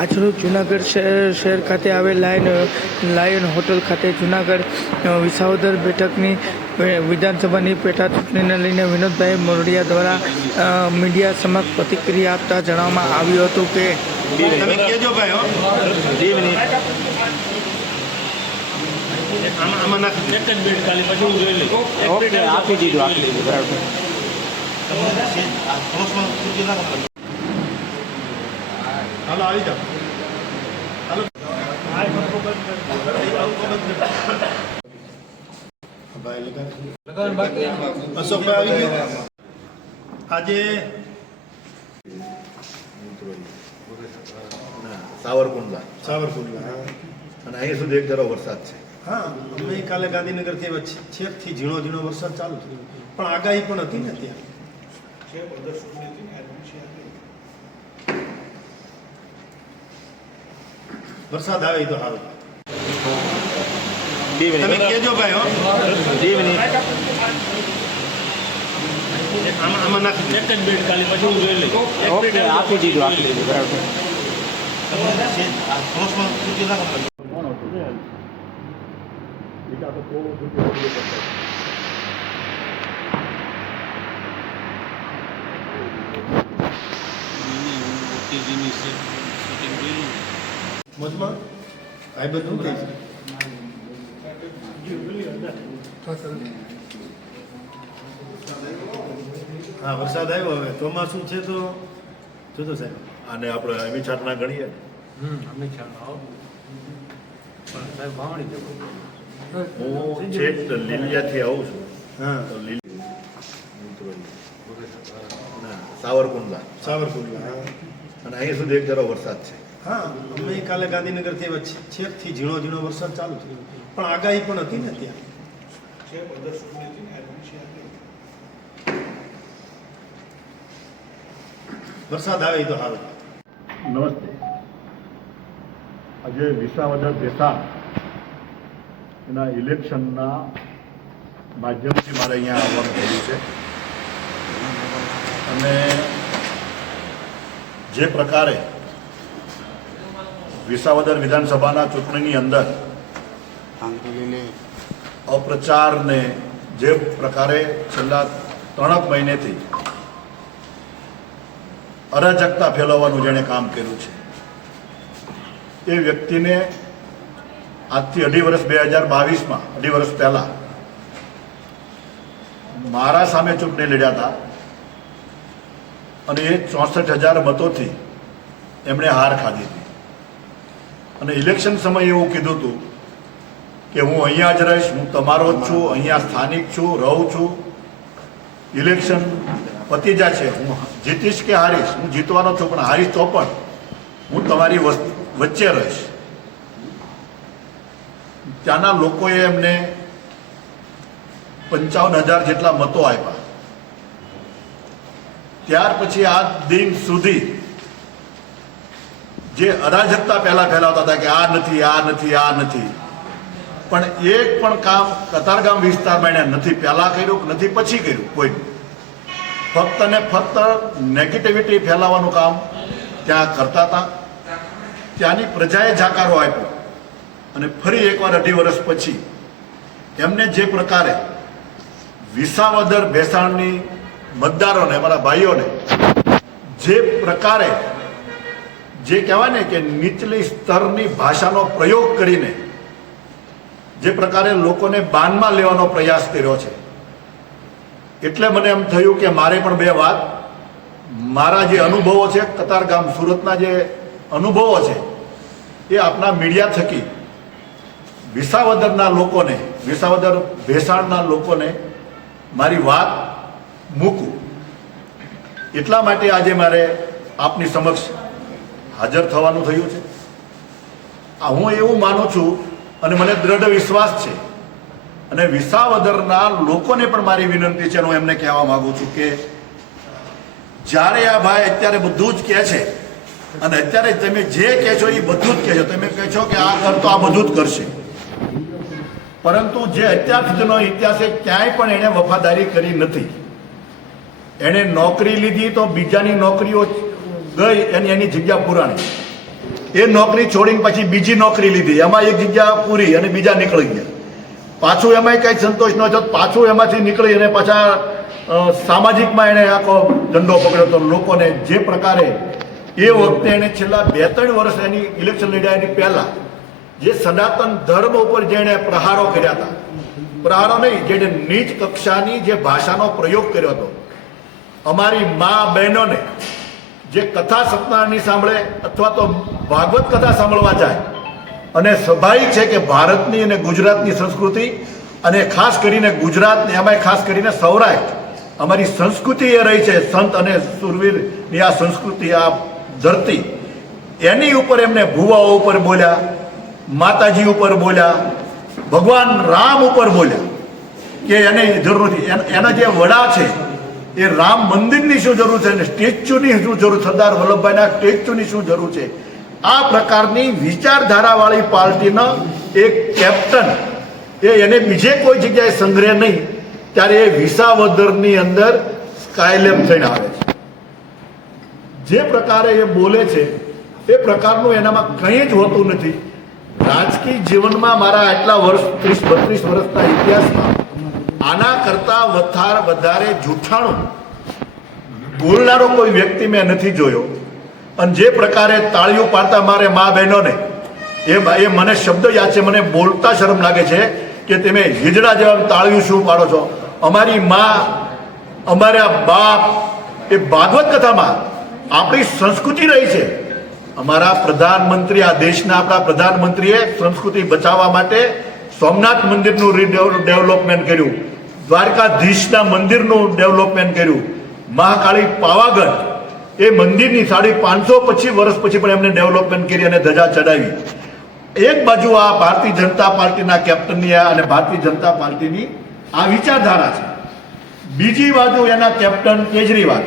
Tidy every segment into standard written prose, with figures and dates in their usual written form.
આજરોજ જૂનાગઢ શહેર ખાતે આવેલ લાયન હોટલ ખાતે જૂનાગઢ વિસાવદર બેઠકની વિધાનસભાની પેટા ચૂંટણીને લઈને વિનોદભાઈ મોરડિયા દ્વારા મીડિયા સમક્ષ પ્રતિક્રિયા આપતા જણાવવામાં આવ્યું હતું કે આપી દીધું બરાબર. હાલો આવી જાઓ. અશોકભાઈ આવી ગયો. આજે સાવરકુંડલા અને અહીંયા સુધી એક ધારો વરસાદ છે. હા, અમે કાલે ગાંધીનગરથી છેકથી ઝીણો ઝીણો વરસાદ ચાલુ થયો, પણ આગાહી પણ હતી ને ત્યાં. વરસાદ આવે તો સારું. તમે કહેજો ભાઈ. આમાં નાખી આપી દીધું બરાબર. મોજમાં આ બધું થઈ છે. હા, વરસાદ આવ્યો. હવે ચોમાસું છે તો જોતો સાહેબ. અને આપણે અમી છાટના ગણીએ. હું છેક લીલિયાથી આવું છું. હા, તો સાવરકુંડલા અને અહીંયા સુધી એક ધારો વરસાદ છે. હા, અમે કાલે ગાંધીનગરથી છેકથી ઝીણો ઝીણો વરસાદ ચાલુ થયો, પણ આગાહી પણ હતી ને ત્યાં. વરસાદ આવે તો સારું. નમસ્તે. આજે વિસાવદર ભેસાણ એના ઇલેક્શનના માધ્યમથી મારે અહીંયા આવવાનું થયું છે. અને જે પ્રકારે વિસાવદર વિધાનસભાના ચૂંટણીની અંદર અપ્રચારને જે પ્રકારે છેલ્લા 3 મહિનેથી અરાજકતા ફેલાવવાનું જેણે કામ કર્યું છે, એ વ્યક્તિને આજથી 2.5 વર્ષ 2022માં 2.5 વર્ષ પહેલાં મારા સામે ચૂંટણી લડ્યા હતા અને એ 64,000 મતોથી એમણે હાર ખાધી હતી. અને ઇલેક્શન સમયે એવું કીધું હતું કે હું અહીંયા જ રહીશ, હું તમારો જ છું, અહીંયા સ્થાનિક છું, રહું છું, ઇલેક્શન પતી જાય છે, હું જીતીશ કે હારીશ, હું જીતવાનો છું પણ હારીશ તો પણ હું તમારી વચ્ચે રહીશ. ત્યાંના લોકોએ એમને 55,000 જેટલા મતો આપ્યા. ત્યાર પછી આ દિન સુધી જે અરાજકતા પહેલા ફેલાવતા હતા કે આ નથી, આ નથી, આ નથી, પણ એક પણ કામ કતારગામ વિસ્તારમાં એને નથી પહેલા કર્યું, નથી પછી કર્યું. કોઈ ફક્ત ને ફક્ત નેગેટિવિટી ફેલાવવાનું કામ ત્યાં કરતા હતા. ત્યાંની પ્રજાએ જાકારો આપ્યો અને ફરી એકવાર 2.5 વર્ષ પછી એમને જે પ્રકારે વિસાવદર ભેસાણની મતદારોને, અમારા ભાઈઓને જે પ્રકારે જે કહેવાય ને કે નીચલી સ્તરની ભાષાનો પ્રયોગ કરીને જે પ્રકારે લોકોને બાનમાં લેવાનો પ્રયાસ કર્યો છે, એટલે મને એમ થયું કે મારે પણ 2 વાત મારા જે અનુભવો છે, કતારગામ સુરતના જે અનુભવો છે, એ આપના મીડિયા થકી વિસાવદરના લોકોને, વિસાવદર ભેસાણના લોકોને મારી વાત મૂકું. એટલા માટે આજે મારે આપની સમક્ષ હાજર થવાનું થયું છે. હું એવું માનું છું અને મને દ્રઢ વિશ્વાસ છે, અને વિસાવદરના લોકોને પણ મારી વિનંતી છે, હું એમને કહેવા માંગુ છું કે જ્યારે આ ભાઈ અત્યારે બધું જ કહે છે અને અત્યારે તમે જે કહે છો એ બધું જ કહે છો, તમે કહે છો કે આ કરતો આ બધું જ કરશે, પરંતુ જે અત્યાર સુધીનો ઇતિહાસે ક્યાંય પણ એણે વફાદારી કરી નથી. એણે નોકરી લીધી તો બીજાની નોકરીઓ ગઈ એની જગ્યા પુરાણી. એ નોકરી છોડીને પછી બીજી નોકરી લીધી, એમાં એક જગ્યા પૂરી અને બીજા નીકળી ગયા. પાછું એમાંય કંઈ સંતોષ ન થયો, પાછું એમાંથી નીકળી અને પાછા સામાજિકમાં એણે આખો ઝંડો પકડ્યો હતો લોકોને. જે પ્રકારે એ વખતે એણે છેલ્લા 2-3 વર્ષ એની ઇલેક્શન લડ્યા એની પહેલા જે સનાતન ધર્મ ઉપર જેણે પ્રહારો કર્યા હતા, પ્રહારો નહીં, જેને નીચ કક્ષાની જે ભાષાનો પ્રયોગ કર્યો હતો, અમારી મા બહેનોને જે કથા સત્યનારાયણની સાંભળે અથવા તો ભાગવત કથા સાંભળવા જાય, અને સ્વાભાવિક છે કે ભારતની અને ગુજરાતની સંસ્કૃતિ અને ખાસ કરીને ગુજરાતને એમાંય ખાસ કરીને સૌરાષ્ટ્ર અમારી સંસ્કૃતિ એ રહી છે, સંત અને સુરવીરની આ સંસ્કૃતિ, આ ધરતી, એની ઉપર એમને ભુવાઓ ઉપર બોલ્યા, માતાજી ઉપર બોલ્યા, ભગવાન રામ ઉપર બોલ્યા કે એને જરૂર નથી. એના જે વડા છે એ રામ મંદિરની શું જરૂર છે અને સ્ટેચ્યુની શું જરૂર, સરદાર વલ્લભભાઈના સ્ટેચ્યુની શું જરૂર છે? આ પ્રકારની વિચારધારાવાળી પાર્ટીનો એક કેપ્ટન એને બીજે કોઈ જગ્યાએ સંગ્રહ નહીં, ત્યારે એ વિસાવદરની અંદર કાયલેમ થઈને આવે છે. જે પ્રકારે એ બોલે છે એ પ્રકારનું એનામાં કંઈ જ હોતું નથી. રાજકીય જીવનમાં મારા આટલા વર્ષ 30-32 વર્ષના ઇતિહાસમાં આના કરતા વધારે જૂઠાણું બોલનારો કોઈ વ્યક્તિ મેં નથી જોયો. અને જે પ્રકારે તાળીઓ પાડતા મારે મા બહેનોને એ મને શબ્દ યાદ છે, મને બોલતા શરમ લાગે છે કે તમે હિજડા જેવા તાળીઓ શું પાડો છો. અમારી મા, અમારા બાપ એ ભાગવત કથામાં આપણી સંસ્કૃતિ રહી છે. અમારા પ્રધાનમંત્રી, આ દેશના આપણા પ્રધાનમંત્રીએ સંસ્કૃતિ બચાવવા માટે સોમનાથ મંદિરનું ડેવલપમેન્ટ કર્યું, દ્વારકાધીશના મંદિરનું ડેવલપમેન્ટ કર્યું, મહાકાળી પાવાગઢ એ મંદિરની 550 વર્ષ પછી પણ એમને ડેવલપમેન્ટ કરી અને ધજા ચડાવી. એક બાજુ આ ભારતીય જનતા પાર્ટીના કેપ્ટનની અને ભારતીય જનતા પાર્ટીની આ વિચારધારા છે, બીજી બાજુ એના કેપ્ટન કેજરીવાલ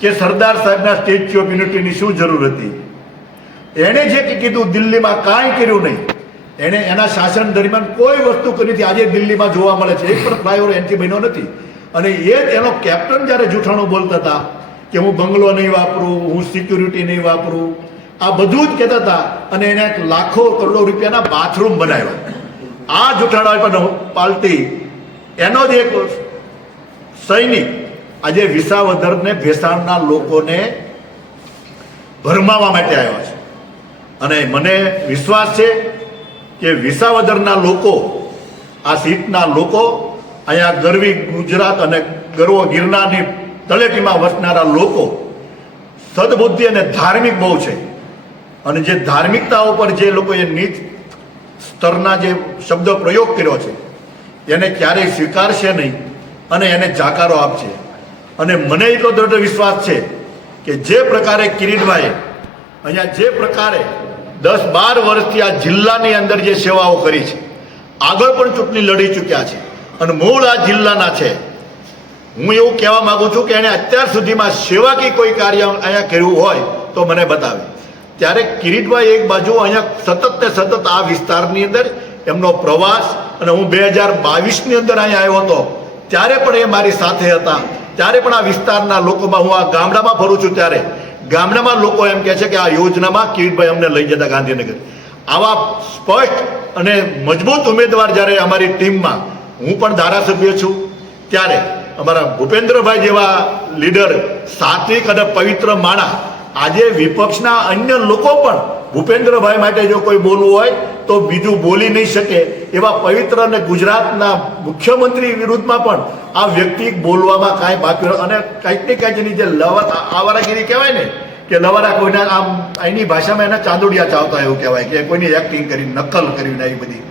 કે સરદાર સાહેબના સ્ટેચ્યુ ઓફ યુનિટીની શું જરૂર હતી? એણે જે કીધું દિલ્હીમાં કાંઈ કર્યું નહીં. એણે એના શાસન દરમિયાન કોઈ વસ્તુ કરી નથી. આજે દિલ્હીમાં જોવા મળે છે એક પણ ફ્લાયઓવર એનથી બન્યો નથી. અને એ એનો કેપ્ટન જ્યારે જૂઠાણું બોલતા હતા કે હું બંગલો નહીં વાપરું, હું સિક્યુરિટી નહીં વાપરું, આ બધું જ કહેતા હતા. અને એને લાખો કરોડો રૂપિયાના બાથરૂમ બનાવ્યા. આ જૂઠાણા પાર્ટી એનો જ એક સૈનિક આજે વિસાવદરને ભેસાણના લોકોને ભરમાવા માટે આવ્યા છે. અને મને વિશ્વાસ છે કે વિસાવદરના લોકો, આ સીટના લોકો, અહીંયા ગરવી ગુજરાત અને ગરવો ગિરનારની તળેટીમાં વસનારા લોકો સદબુદ્ધિ અને ધાર્મિક બહુ છે. અને જે ધાર્મિકતા ઉપર જે લોકોએ નીચ સ્તરના જે શબ્દ પ્રયોગ કર્યો છે એને ક્યારેય સ્વીકારશે નહીં અને એને જાકારો આપશે. અને મને એટલો દૃઢ વિશ્વાસ છે કે જે પ્રકારે કિરીટભાઈએ અહીંયા જે પ્રકારે 10-12 વર્ષથી આ જિલ્લાની અંદર જે સેવાઓ કરી છે, આગળ પણ ચૂંટણી લડી ચૂક્યા છે અને મૂળ આ જિલ્લાના છે. હું એવું કહેવા માંગુ છું કે એણે અત્યાર સુધીમાં સેવાકીય કોઈ કાર્ય અહીંયા કર્યું હોય તો મને બતાવે. ત્યારે કિરીટભાઈ એક બાજુ અહીંયા સતત ને સતત આ વિસ્તારની અંદર એમનો પ્રવાસ, અને હું 2022ની અંદર અહીંયા આવ્યો હતો ત્યારે પણ એ મારી સાથે હતા. ત્યારે પણ આ વિસ્તારના લોકોમાં, હું આ ગામડામાં ફરું છું ત્યારે ગામડામાં લોકો એમ કહે છે કે આ યોજનામાં કિરીટભાઈ અમને લઈ જતા ગાંધીનગર. આવા સ્પષ્ટ અને મજબૂત ઉમેદવાર જ્યારે અમારી ટીમમાં, હું પણ ધારાસભ્ય છું, ત્યારે અમારા ભૂપેન્દ્રભાઈ જેવા લીડર, સાત્વિક અને પવિત્ર માણસ, આજે વિપક્ષના અન્ય લોકો પણ ભૂપેન્દ્રભાઈ માટે જો કોઈ બોલવું હોય તો બીજું બોલી નહીં શકે એવા પવિત્ર અને ગુજરાતના મુખ્યમંત્રી વિરુદ્ધમાં પણ આ વ્યક્તિ બોલવામાં કાંઈ બાકી, અને કંઈક ને કંઈક એની જે આવારાગીરી કહેવાય ને કે લવારા કોઈના આમ એની ભાષામાં એના ચાંદોડિયા ચાવતા એવું કહેવાય કે કોઈની એક્ટિંગ કરી, નકલ કરીને આવી બધી,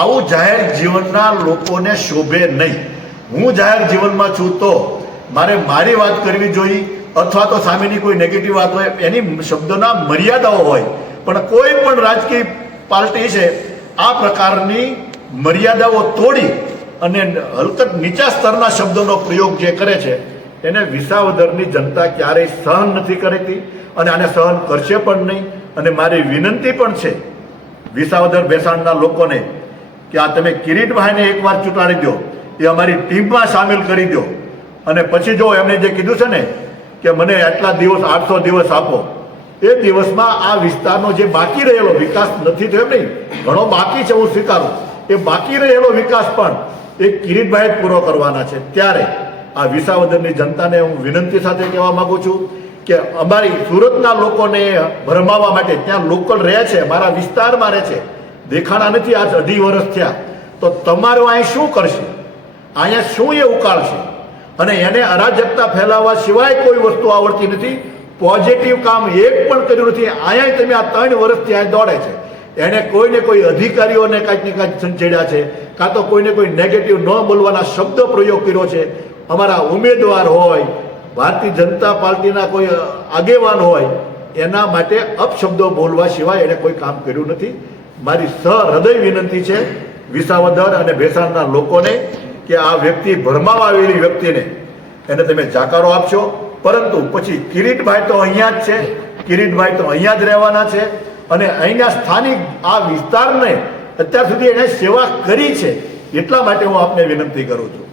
આવું જાહેર જીવનના લોકોને શોભે નહીં. હું જાહેર જીવનમાં છું તો મારે મારી વાત કરવી જોઈએ, અથવા તો સામેની કોઈ નેગેટિવ વાત હોય એની શબ્દોના મર્યાદાઓ હોય. પણ કોઈ પણ રાજકીય પાર્ટી છે આ પ્રકારની મર્યાદાઓ તોડી અને હલકટ નીચા સ્તરના શબ્દોનો પ્રયોગ જે કરે છે એને વિસાવદરની જનતા ક્યારેય સહન નથી કરતી અને આને સહન કરશે પણ નહીં. અને મારી વિનંતી પણ છે વિસાવદર ભેસાણના લોકોને કે આ તમે કિરીટભાઈને એકવાર ચૂંટાડી દો, એ અમારી ટીમમાં સામેલ કરી દો. અને પછી જો એમણે જે કીધું છે ને કે મને આટલા દિવસ 800 દિવસ આપો, એ દિવસમાં આ વિસ્તારનો જે બાકી રહેલો વિકાસ નથી થયો એમ નહીં, ઘણો બાકી છે, હું સ્વીકારું. એ બાકી રહેલો વિકાસ પણ એ કિરીટભાઈ જ પૂરો કરવાના છે. ત્યારે આ વિસાવદરની જનતાને હું વિનંતી સાથે કહેવા માંગુ છું કે અમારી સુરતના લોકોને ભરમાવવા માટે, ત્યાં લોકલ રહે છે, મારા વિસ્તારમાં રહે છે, દેખાણા નથી આજ 2.5 વર્ષ થયા, તો તમારું અહીં શું કરશે, અહીંયા શું એ ઉકાળશે? અને એને અરાજકતા ફેલાવવા સિવાય કોઈ વસ્તુ આવડતી નથી. પોઝિટિવ કામ એક પણ કર્યું નથી. અહીંયા તમે આ 3 વર્ષથી અહીં દોડે છે. એને કોઈને કોઈ અધિકારીઓને કાંઈક ને કાંઈક સંચેડ્યા છે, કાં તો કોઈને કોઈ નેગેટિવ ન બોલવાના શબ્દ પ્રયોગ કર્યો છે. અમારા ઉમેદવાર હોય, ભારતીય જનતા પાર્ટીના કોઈ આગેવાન હોય, એના માટે અપશબ્દો બોલવા સિવાય એને કોઈ કામ કર્યું નથી. મારી સહૃદય વિનંતી છે વિસાવદર અને ભેસાણના લોકોને કે આ વ્યક્તિ ભરમાવા આવેલી વ્યક્તિને એને તમે જાકારો આપશો. પરંતુ પછી કિરીટભાઈ તો અહીંયા જ છે, કિરીટભાઈ તો અહીંયા જ રહેવાના છે અને અહીંના સ્થાનિક આ વિસ્તારને અત્યાર સુધી એને સેવા કરી છે. એટલા માટે હું આપને વિનંતી કરું છું.